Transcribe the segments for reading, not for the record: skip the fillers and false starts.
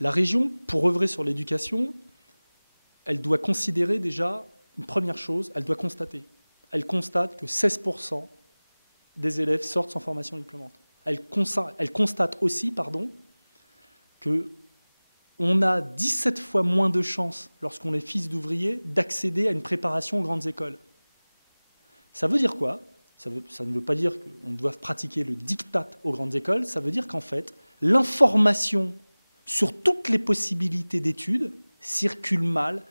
La région, pour œuvrer sur l'éducation, elle doit considérer déjà une première chose, elle doit constater. Elle constate que 16% des élèves sortent sans formation diplômante. Elle constate aussi qu'on a 17 fois moins de chances, lorsqu'on est fils d'ouvrier, d'accéder à une préparation aux grandes écoles. Ça veut dire quoi ? Ça ne veut pas dire qu'on doit pratiquer le diktat aux grandes écoles, ça veut dire qu'en fait, l'information sur toutes les possibilités d'études circule mal,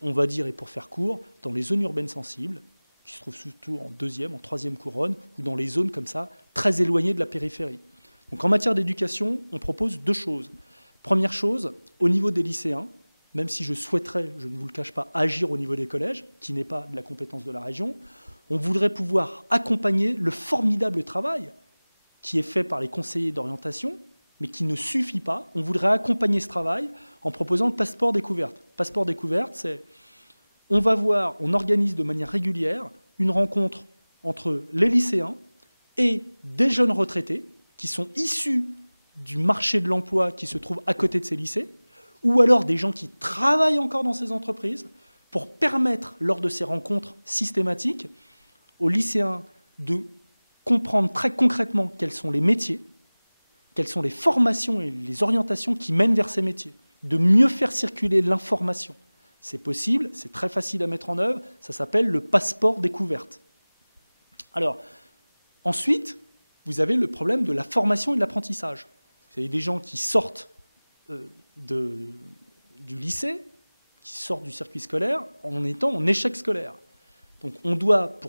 on va dire, et pour faire court, dans les zones urbaines sensibles, qui se trouvent surtout en deuxième, en troisième couronne, ou dans les zones comme ça, très éloignées de la périphérie. Donc en matière d'éducation, on propose deux choses. Première chose, au niveau des lycéens, même si je souhaiterais, je ne vous le cache pas, agir au niveau des collèges, qui n'est pas de la compétence de la région, on voudrait pouvoir accompagner le formidable travail qui est fait par les conseillers d'orientation, mais qui ne suffit pas. On voudrait accompagner ce travail en proposant le passeport découverte. Passeport découverte, c'est on organise de manière régulière une rencontre entre les lycéens et des jeunes retraités qui sont issus du marché de l'emploi qui se trouve à côté de ces lycées, ou alors des gens qui travaillent encore dans ces entreprises, pour permettre, lors de ces rencontres systématiques, aux lycéens de comprendre très concrètement quels sont les métiers, quelles sont les formations et les orientations qui mènent vers ces métiers, de mieux faire circuler l'information. C'est possible, c'est très facile à mettre en œuvre, ça s'appelle le passeport découverte. Alors, ensuite, vous avez le problème de la formation et de l'apprentissage. Vous avez des gens qui sortent du lycée, qui sortent du circuit scolaire en étant en échec scolaire. Donc on doit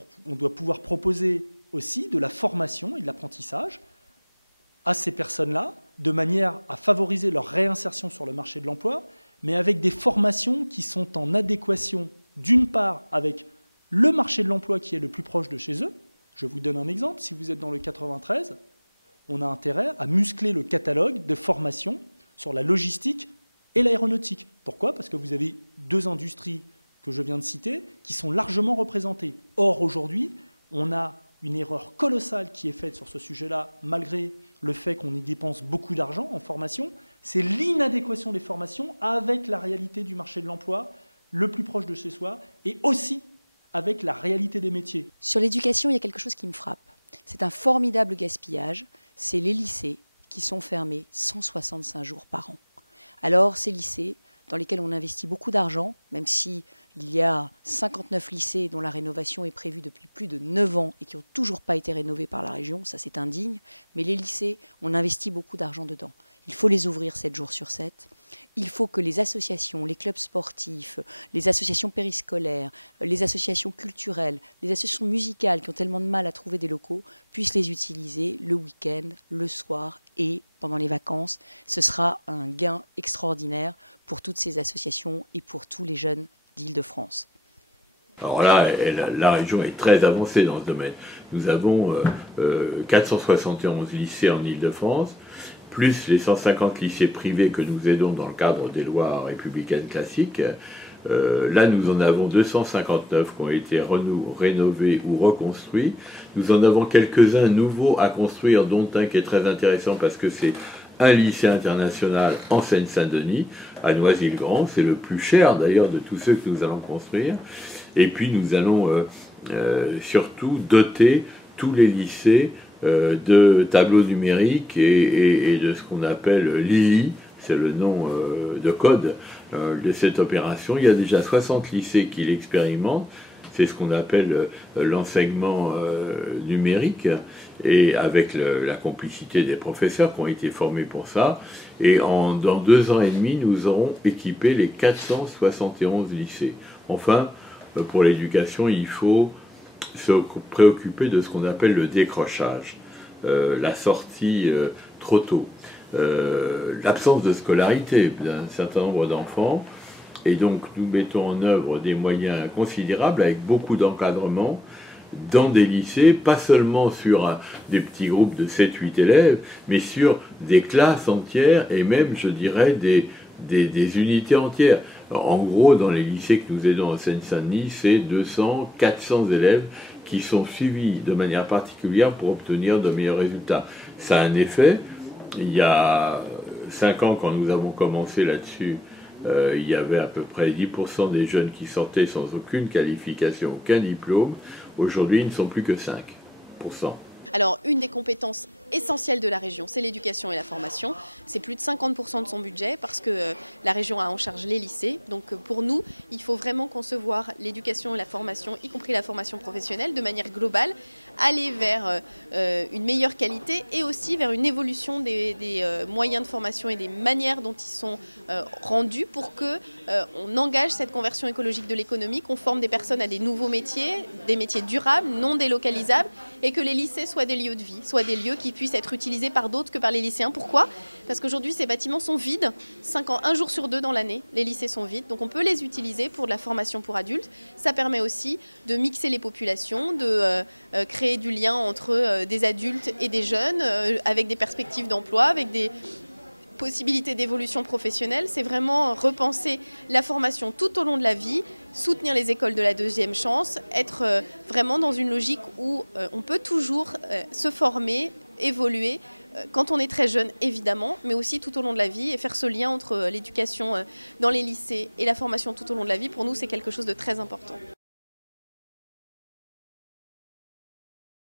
pouvoir proposer aussi de la formation et de l'apprentissage à ces personnes-là, de manière à favoriser leur réinsertion sur le marché de l'emploi, mais avec des formations qui sont en adéquation, d'une part, avec le marché de l'emploi qui est le plus proche de chez eux. Je vous donne un exemple. Si vous êtes dans le 93, on a intérêt à muscler le catalogue de formations sur la logistique et l'aéronautique. Pourquoi ? Parce que vous avez deux industries que je viens de citer qui sont largement représentées. Or, aujourd'hui, on a une erreur colossale qui est faite sur ce sujet-là, malgré le fait qu'on y dépense beaucoup d'argent en formation, c'est l'inadéquation des formations avec la réalité du marché de l'emploi, le plus proche de chez soi, et aussi avec la réalité des métiers. Sur l'éducation, il y a quelque chose qui me frappe. C'est un formidable gaspillage, c'est les lycées qui sont fermés 165 jours par an. Alors, ces lycées, dans lesquels on investit beaucoup d'argent, même si il y a 59 lycées dont la rénovation est prévue depuis plus de 9 ans et qui n'ont toujours pas été rénovés par la région, ça c'est indigne, mais les lycées, on investit beaucoup d'argent dedans. Il faut les ouvrir 7 jours sur 7. Il faut que les associations, les clubs sportifs, les associations périscolaires, les associations culturelles, les associations musicales qui ont tellement de mal à trouver des locaux, puissent les utiliser le week-end, le soir et pendant les vacances. Ce sera un gain extraordinaire pour toutes ces associations et pour tous les jeunes d'Île-de-France. Alors là, la région est très avancée dans ce domaine. Nous avons 471 lycées en Île-de-France, plus les 150 lycées privés que nous aidons dans le cadre des lois républicaines classiques. Là, nous en avons 259 qui ont été rénovés ou reconstruits. Nous en avons quelques-uns nouveaux à construire, dont un qui est très intéressant parce que c'est un lycée international en Seine-Saint-Denis, à Noisy-le-Grand. C'est le plus cher d'ailleurs de tous ceux que nous allons construire. Et puis nous allons surtout doter tous les lycées de tableaux numériques et de ce qu'on appelle Lili, c'est le nom de code de cette opération. Il y a déjà 60 lycées qui l'expérimentent. C'est ce qu'on appelle l'enseignement numérique, et avec la complicité des professeurs qui ont été formés pour ça. Et dans 2 ans et demi, nous aurons équipé les 471 lycées. Enfin, pour l'éducation, il faut se préoccuper de ce qu'on appelle le décrochage, la sortie trop tôt, l'absence de scolarité d'un certain nombre d'enfants. Et donc nous mettons en œuvre des moyens considérables avec beaucoup d'encadrement dans des lycées, pas seulement sur des petits groupes de 7-8 élèves, mais sur des classes entières et même, je dirais, des unités entières. Alors, en gros, dans les lycées que nous aidons en Seine-Saint-Denis, c'est 200, 400 élèves qui sont suivis de manière particulière pour obtenir de meilleurs résultats. Ça a un effet. Il y a 5 ans, quand nous avons commencé là-dessus, il y avait à peu près 10% des jeunes qui sortaient sans aucune qualification, aucun diplôme. Aujourd'hui, ils ne sont plus que 5%. Alors, une des compétences essentielles de la région, c'est l'éducation et la formation. C'est plus de 50% de son budget parce que la région a en charge les lycées. Donc pour nous, il faut vraiment concevoir l'éducation et la formation, y compris la formation professionnelle, de manière globale, aller vers une meilleure qualité et aussi vers une évolution des moyens de formation et des manières dont ils sont rendus pour qu'on engage cette conversion écologique de l'économie, qu'on forme des personnes à des nouveaux métiers, des métiers durables, non délocalisables, et que les lycées soient des lieux de vie, soient des lieux qui puissent être utilisés par d'autres que par les lycéens. Pourquoi ? Parce qu'aujourd'hui, ces bâtiments sont vides. 5 ans, un jour sur 2 dans l'année, les lycées sont vides. Donc on peut les utiliser pour de la formation pour adultes. Ça permet aussi de mixer les populations, de créer du lien entre des adultes et des jeunes, avec des perspectives d'emploi, avec des possibilités d'évolution professionnelle. C'est vraiment repenser la formation tout au long de la vie, soutenir les écoles de la deuxième chance, être vraiment dans une logique où on peut toujours se former, évoluer, quand on est très jeune évidemment, mais aussi tout au long de la vie, et faire ce lien entre l'éducation dans les lycées et la formation tout au long de la vie, pour nous c'est quelque chose de très important.